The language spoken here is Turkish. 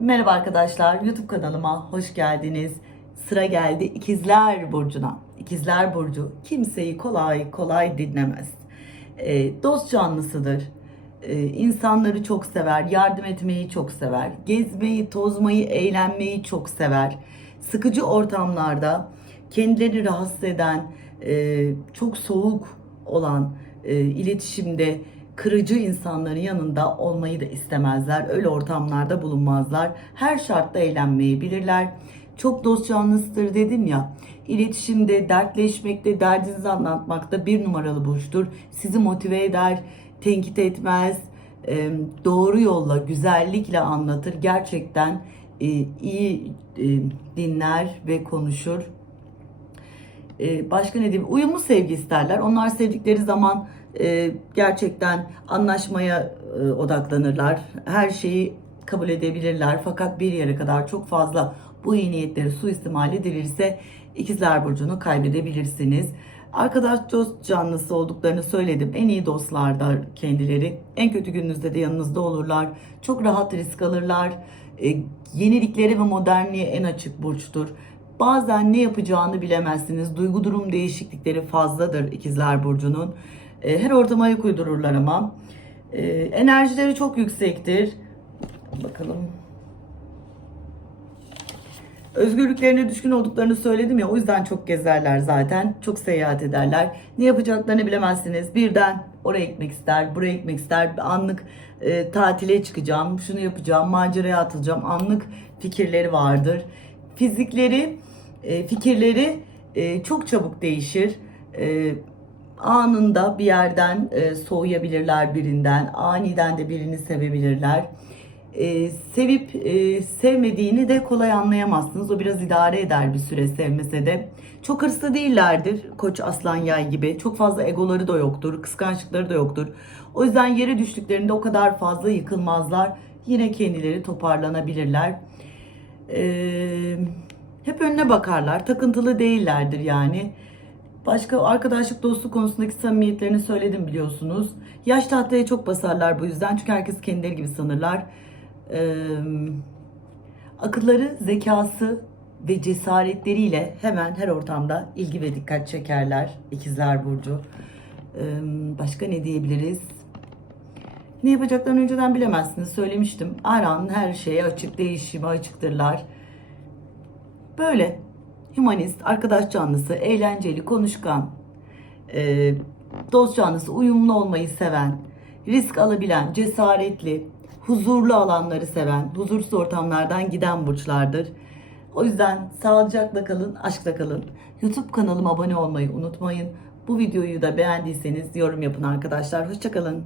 Merhaba arkadaşlar, YouTube kanalıma hoş geldiniz. Sıra geldi İkizler Burcu'na. İkizler Burcu kimseyi kolay kolay dinlemez. Ee, dost canlısıdır. Ee, insanları çok sever, yardım etmeyi çok sever. Gezmeyi, tozmayı, eğlenmeyi çok sever. Sıkıcı ortamlarda kendilerini rahatsız eden, e, çok soğuk olan e, iletişimde kırıcı insanların yanında olmayı da istemezler. Öyle ortamlarda bulunmazlar. Her şartta eğlenmeyi bilirler. Çok dost canlısıdır dedim ya. İletişimde, dertleşmekte, derdinizi anlatmakta bir numaralı burçtur. Sizi motive eder, tenkit etmez, e, doğru yolla, güzellikle anlatır. Gerçekten e, iyi e, dinler ve konuşur. Ee, başka ne diyeyim? Uyumlu sevgi isterler. Onlar sevdikleri zaman e, gerçekten anlaşmaya e, odaklanırlar. Her şeyi kabul edebilirler. Fakat bir yere kadar çok fazla bu iyi niyetleri suistimal edilirse ikizler burcunu kaybedebilirsiniz. Arkadaş dost canlısı olduklarını söyledim. En iyi dostlardır kendileri. En kötü gününüzde de yanınızda olurlar. Çok rahat risk alırlar. E, yeniliklere ve modernliğe en açık burçtur. Bazen ne yapacağını bilemezsiniz. Duygu durum değişiklikleri fazladır ikizler burcunun. E, her ortama ayak uydururlar ama. E, enerjileri çok yüksektir. Bakalım. Özgürlüklerine düşkün olduklarını söyledim ya o yüzden çok gezerler zaten. Çok seyahat ederler. Ne yapacaklarını bilemezsiniz. Birden oraya gitmek ister, buraya gitmek ister. Anlık e, tatile çıkacağım, şunu yapacağım, maceraya atılacağım. Anlık fikirleri vardır. Fizikleri, e, fikirleri e, çok çabuk değişir. E, anında bir yerden e, soğuyabilirler birinden. Aniden de birini sevebilirler e, sevip e, sevmediğini de kolay anlayamazsınız. O biraz idare eder bir süre sevmese de. Çok hırslı değillerdir. Koç, aslan, yay gibi. Çok fazla egoları da yoktur. Kıskançlıkları da yoktur. O yüzden yere düştüklerinde o kadar fazla yıkılmazlar. Yine kendileri toparlanabilirler. Ee, hep önüne bakarlar. Takıntılı değillerdir yani. Başka arkadaşlık dostluk konusundaki samimiyetlerini söyledim biliyorsunuz. Yaş tahtaya çok basarlar bu yüzden. Çünkü herkes kendileri gibi sanırlar. Ee, akılları, zekası ve cesaretleriyle hemen her ortamda ilgi ve dikkat çekerler. İkizler Burcu. Ee, başka ne diyebiliriz? Ne yapacaklarını önceden bilemezsiniz. Söylemiştim. Her an her şeye açık, değişime açıktırlar. Böyle humanist, arkadaş canlısı, eğlenceli, konuşkan, e, dost canlısı, uyumlu olmayı seven, risk alabilen, cesaretli, huzurlu alanları seven, huzursuz ortamlardan giden burçlardır. O yüzden sağlıcakla kalın, aşkla kalın. YouTube kanalıma abone olmayı unutmayın. Bu videoyu da beğendiyseniz yorum yapın arkadaşlar. Hoşçakalın.